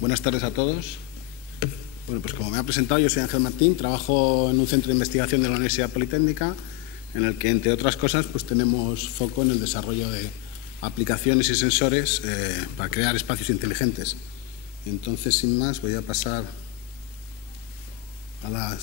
Buenas tardes a todos. Bueno, pues como me ha presentado, yo soy Ángel Martín, trabajo en un centro de investigación de la Universidad Politécnica, en el que, entre otras cosas, pues tenemos foco en el desarrollo de aplicaciones y sensores para crear espacios inteligentes. Entonces, sin más, voy a pasar a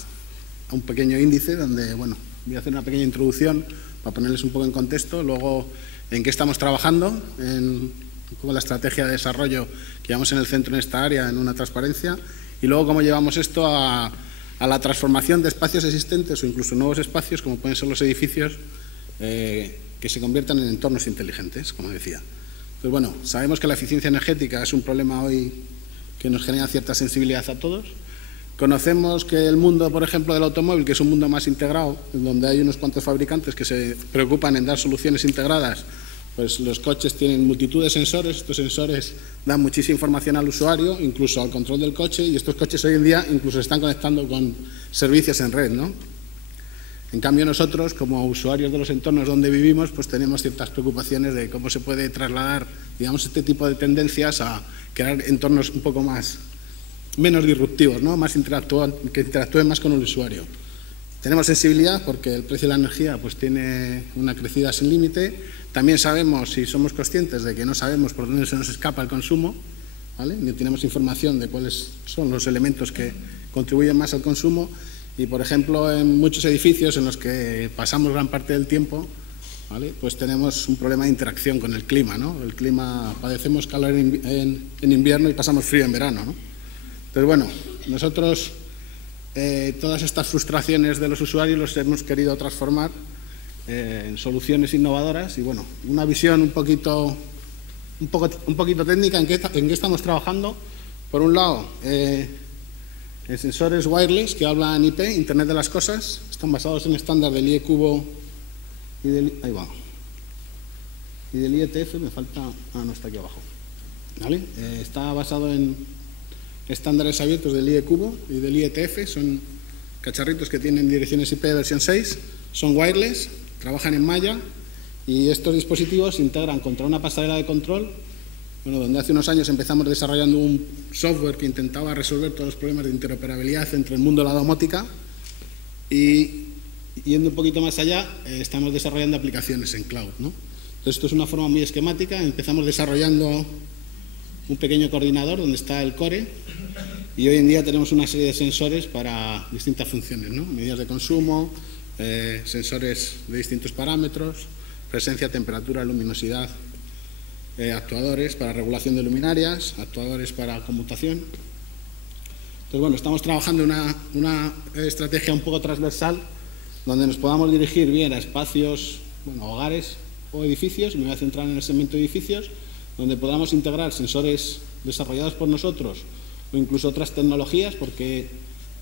un pequeño índice donde, bueno, voy a hacer una pequeña introducción para ponerles un poco en contexto, luego en qué estamos trabajando, en la estrategia de desarrollo que llevamos en el centro en esta área, en una transparencia, y luego cómo llevamos esto a la transformación de espacios existentes o incluso nuevos espacios, como pueden ser los edificios, que se conviertan en entornos inteligentes, como decía. Entonces, bueno, sabemos que la eficiencia energética es un problema hoy que nos genera cierta sensibilidad a todos. Conocemos que el mundo, por ejemplo, del automóvil, que es un mundo más integrado, donde hay unos cuantos fabricantes que se preocupan en dar soluciones integradas, pues los coches tienen multitud de sensores, estos sensores dan muchísima información al usuario, incluso al control del coche, y estos coches hoy en día incluso se están conectando con servicios en red, ¿no? En cambio nosotros, como usuarios de los entornos donde vivimos, pues tenemos ciertas preocupaciones de cómo se puede trasladar, digamos, este tipo de tendencias a crear entornos un poco menos disruptivos, ¿no? Que interactúen más con el usuario. Tenemos sensibilidad porque el precio de la energía pues tiene una crecida sin límite. También sabemos y somos conscientes de que no sabemos por dónde se nos escapa el consumo, ¿vale? Ni tenemos información de cuáles son los elementos que contribuyen más al consumo. Y, por ejemplo, en muchos edificios en los que pasamos gran parte del tiempo, ¿vale? Pues tenemos un problema de interacción con el clima, ¿no? El clima, padecemos calor en invierno y pasamos frío en verano, ¿no? Entonces, bueno, nosotros todas estas frustraciones de los usuarios los hemos querido transformar en soluciones innovadoras y, bueno, una visión un poquito técnica en qué estamos trabajando. Por un lado, en sensores wireless que hablan IP, Internet de las Cosas, están basados en estándar del IE-Cubo y del IETF, me falta, no está aquí abajo, ¿vale? Está basado en estándares abiertos del IE-Cubo y del IETF, son cacharritos que tienen direcciones IP versión 6, son wireless, trabajan en malla y estos dispositivos se integran contra una pasarela de control, bueno, donde hace unos años empezamos desarrollando un software que intentaba resolver todos los problemas de interoperabilidad entre el mundo de la domótica y, yendo un poquito más allá, estamos desarrollando aplicaciones en cloud, ¿no? Entonces, esto es una forma muy esquemática. Empezamos desarrollando un pequeño coordinador donde está el core y hoy en día tenemos una serie de sensores para distintas funciones, ¿no? Medidas de consumo, sensores de distintos parámetros, presencia, temperatura, luminosidad, actuadores para regulación de luminarias, actuadores para conmutación. Entonces, bueno, estamos trabajando una estrategia un poco transversal donde nos podamos dirigir bien a espacios, bueno, hogares o edificios. Me voy a centrar en el segmento de edificios, donde podamos integrar sensores desarrollados por nosotros o incluso otras tecnologías, porque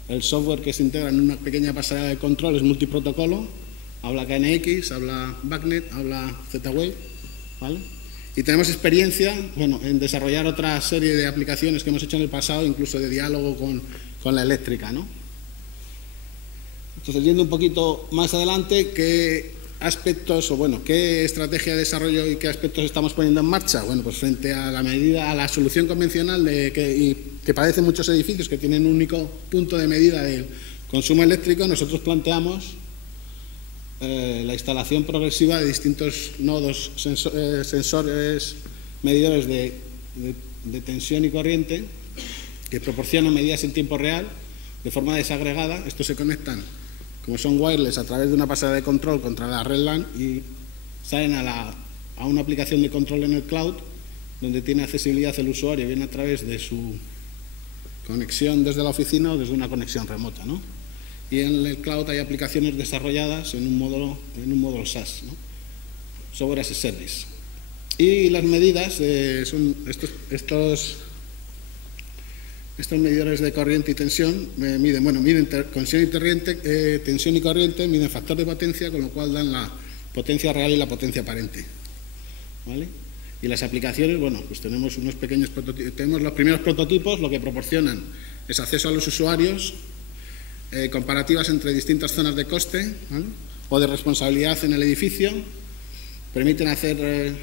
el software que se integra en una pequeña pasarela de control es multiprotocolo, habla KNX, habla BACnet, habla Z-Wave, ¿vale? Y tenemos experiencia, bueno, en desarrollar otra serie de aplicaciones que hemos hecho en el pasado, incluso de diálogo con la eléctrica, ¿no? Entonces, yendo un poquito más adelante, ¿qué aspectos o, bueno, qué estrategia de desarrollo y qué aspectos estamos poniendo en marcha? Bueno, pues frente a la solución convencional que padecen muchos edificios que tienen un único punto de medida del consumo eléctrico, nosotros planteamos la instalación progresiva de distintos nodos, sensores, medidores de tensión y corriente que proporcionan medidas en tiempo real de forma desagregada. Estos se conectan, como son wireless, a través de una pasarela de control contra la red LAN y salen a una aplicación de control en el cloud, donde tiene accesibilidad el usuario, bien a través de su conexión desde la oficina o desde una conexión remota, ¿no? Y en el cloud hay aplicaciones desarrolladas en un módulo SaaS, ¿no? Software as a Service. Y las medidas son estos medidores de corriente y tensión, miden tensión y corriente, miden factor de potencia, con lo cual dan la potencia real y la potencia aparente, ¿vale? Y las aplicaciones, bueno, pues tenemos unos pequeños prototipos, tenemos los primeros prototipos, lo que proporcionan es acceso a los usuarios, comparativas entre distintas zonas de coste, ¿vale? O de responsabilidad en el edificio, permiten hacer,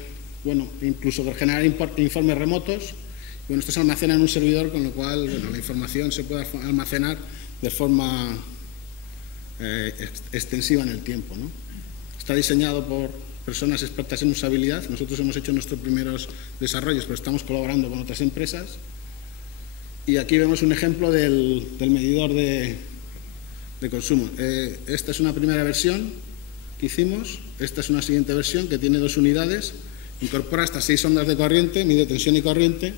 bueno, incluso generar informes remotos Bueno, esto se almacena en un servidor, con lo cual bueno, la información se puede almacenar de forma extensiva en el tiempo, ¿no? Está diseñado por personas expertas en usabilidad. Nosotros hemos hecho nuestros primeros desarrollos, pero estamos colaborando con otras empresas. Y aquí vemos un ejemplo del medidor de consumo. Esta es una primera versión que hicimos. Esta es una siguiente versión que tiene 2 unidades. Incorpora hasta 6 ondas de corriente, mide tensión y corriente,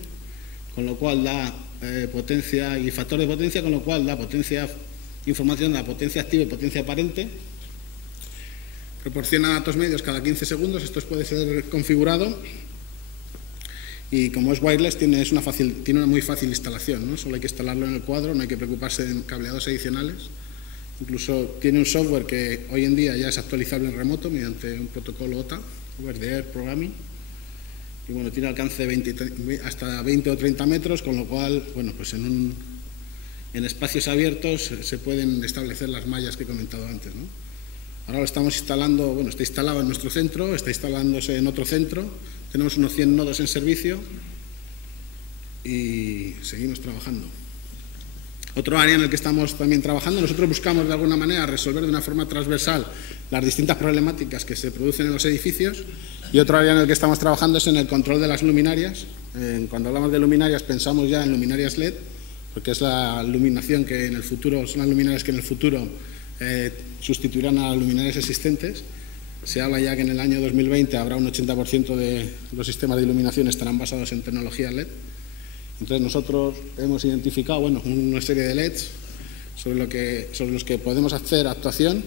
con lo cual da potencia y factor de potencia, con lo cual da información de la potencia activa y potencia aparente. Proporciona datos medios cada 15 segundos. Esto puede ser configurado. Y como es wireless, tiene una muy fácil instalación, ¿no? Solo hay que instalarlo en el cuadro, no hay que preocuparse de cableados adicionales. Incluso tiene un software que hoy en día ya es actualizable en remoto mediante un protocolo OTA, Over the Air Programming. Y bueno, tiene alcance hasta 20 o 30 metros, con lo cual, bueno, pues en espacios abiertos se pueden establecer las mallas que he comentado antes, ¿no? Ahora lo estamos instalando, bueno, está instalado en nuestro centro, está instalándose en otro centro, tenemos unos 100 nodos en servicio y seguimos trabajando. Otro área en el que estamos también trabajando, nosotros buscamos de alguna manera resolver de una forma transversal las distintas problemáticas que se producen en los edificios, y otro área en el que estamos trabajando es en el control de las luminarias. Cuando hablamos de luminarias pensamos ya en luminarias LED, porque es la iluminación que en el futuro, son las luminarias que en el futuro sustituirán a las luminarias existentes. Se habla ya que en el año 2020 habrá un 80% de los sistemas de iluminación estarán basados en tecnología LED. Entonces nosotros hemos identificado una serie de LEDs sobre los que podemos hacer actuación,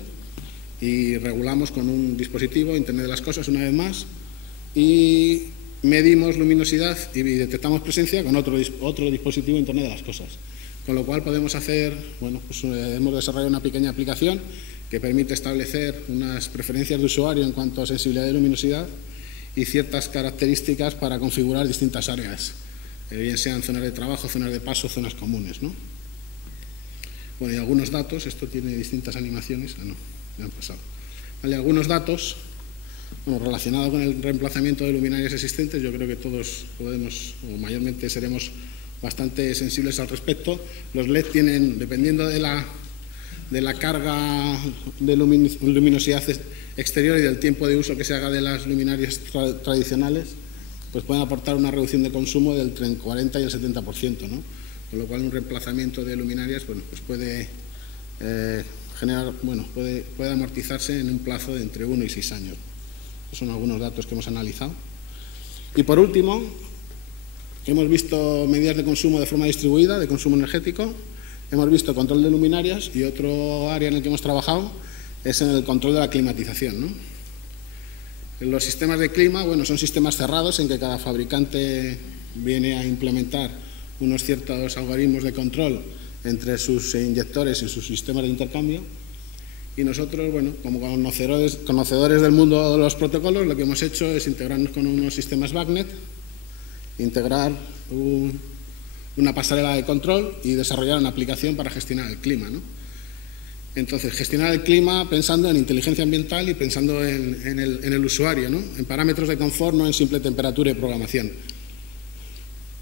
y regulamos con un dispositivo, Internet de las Cosas una vez más, y medimos luminosidad y detectamos presencia con otro dispositivo, Internet de las Cosas. Con lo cual podemos hacer, hemos desarrollado una pequeña aplicación que permite establecer unas preferencias de usuario en cuanto a sensibilidad de luminosidad y ciertas características para configurar distintas áreas, bien sean zonas de trabajo, zonas de paso, zonas comunes, ¿no? Bueno, y algunos datos, esto tiene distintas animaciones, me han pasado. Vale, algunos datos relacionados con el reemplazamiento de luminarias existentes. Yo creo que todos podemos, o mayormente seremos bastante sensibles al respecto. Los LED tienen, dependiendo de la carga de luminosidad exterior y del tiempo de uso que se haga de las luminarias tradicionales, pues pueden aportar una reducción de consumo del entre el 40 y el 70%, ¿no? Con lo cual un reemplazamiento de luminarias pues puede puede amortizarse en un plazo de entre 1 y 6 años. Estos son algunos datos que hemos analizado. Y por último, hemos visto medidas de consumo de forma distribuida, de consumo energético. Hemos visto control de luminarias, y otro área en el que hemos trabajado es en el control de la climatización, ¿no? Los sistemas de clima, son sistemas cerrados en que cada fabricante viene a implementar unos ciertos algoritmos de control entre sus inyectores y sus sistemas de intercambio. Y nosotros, como conocedores del mundo de los protocolos, lo que hemos hecho es integrarnos con unos sistemas BACnet, integrar una pasarela de control y desarrollar una aplicación para gestionar el clima, ¿no? Entonces, gestionar el clima pensando en inteligencia ambiental y pensando en el usuario, ¿no? En parámetros de confort, no en simple temperatura y programación.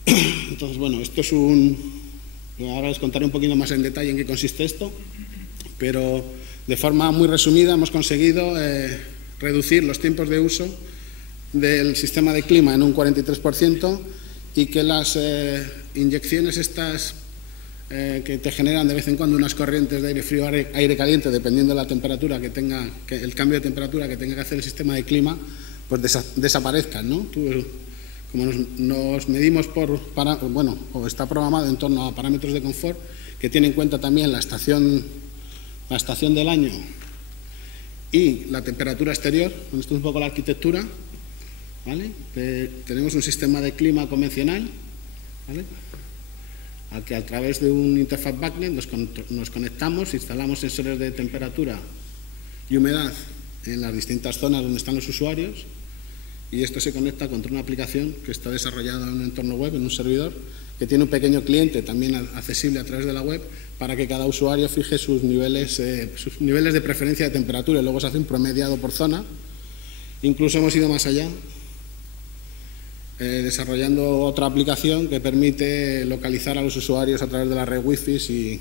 Entonces, esto es ahora les contaré un poquito más en detalle en qué consiste esto, pero de forma muy resumida hemos conseguido reducir los tiempos de uso del sistema de clima en un 43%, y que las inyecciones estas que te generan de vez en cuando unas corrientes de aire frío, aire caliente, dependiendo de la temperatura que tenga, el cambio de temperatura que tenga que hacer el sistema de clima, pues desaparezcan, ¿no? Como nos medimos o está programado en torno a parámetros de confort que tiene en cuenta también la estación del año y la temperatura exterior. Esto es un poco la arquitectura, ¿vale? Tenemos un sistema de clima convencional, ¿vale?, al que a través de un interfaz BACnet nos conectamos, instalamos sensores de temperatura y humedad en las distintas zonas donde están los usuarios, y esto se conecta contra una aplicación que está desarrollada en un entorno web, en un servidor, que tiene un pequeño cliente también accesible a través de la web, para que cada usuario fije sus niveles de preferencia de temperatura, y luego se hace un promediado por zona. Incluso hemos ido más allá. desarrollando otra aplicación que permite localizar a los usuarios a través de la red Wi-Fi si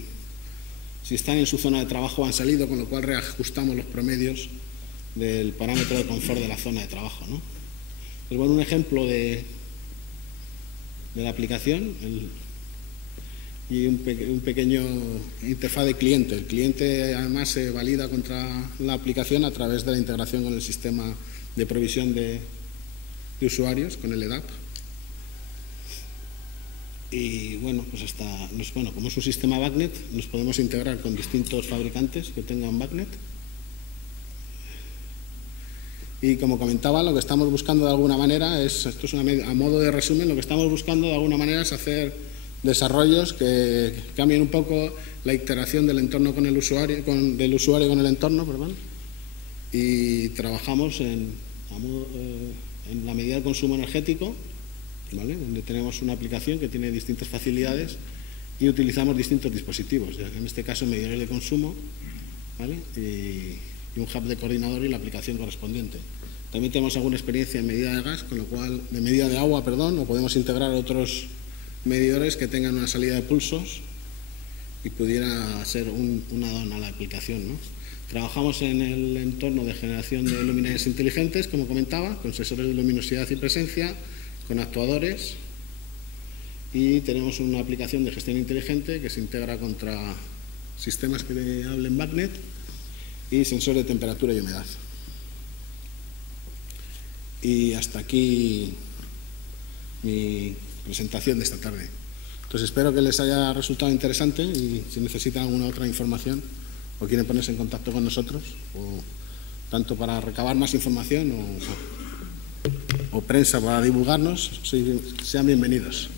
están en su zona de trabajo o han salido, con lo cual reajustamos los promedios del parámetro de confort de la zona de trabajo, ¿no? Pues bueno, un ejemplo de la aplicación y un pequeño interfaz de cliente. El cliente además se valida contra la aplicación a través de la integración con el sistema de provisión de usuarios, con el EDAP. Y bueno, pues como es un sistema BACnet, nos podemos integrar con distintos fabricantes que tengan BACnet. Y como comentaba, lo que estamos buscando de alguna manera esto es a modo de resumen, lo que estamos buscando de alguna manera es hacer desarrollos que cambien un poco la iteración del entorno con el usuario, del usuario con el entorno, perdón, y trabajamos en la medida del consumo energético, ¿vale? Donde tenemos una aplicación que tiene distintas facilidades y utilizamos distintos dispositivos, en este caso medidores de consumo, ¿vale? Y un hub de coordinador y la aplicación correspondiente. También tenemos alguna experiencia en medida de gas, con lo cual, de medida de agua, perdón, o podemos integrar otros medidores que tengan una salida de pulsos y pudiera ser un add-on a la aplicación, ¿no? Trabajamos en el entorno de generación de luminarias inteligentes, como comentaba, con sensores de luminosidad y presencia, con actuadores, y tenemos una aplicación de gestión inteligente que se integra contra sistemas que hablen BACnet y sensor de temperatura y humedad. Y hasta aquí mi presentación de esta tarde. Entonces espero que les haya resultado interesante y si necesitan alguna otra información o quieren ponerse en contacto con nosotros, o tanto para recabar más información o prensa para divulgarnos, sean bienvenidos.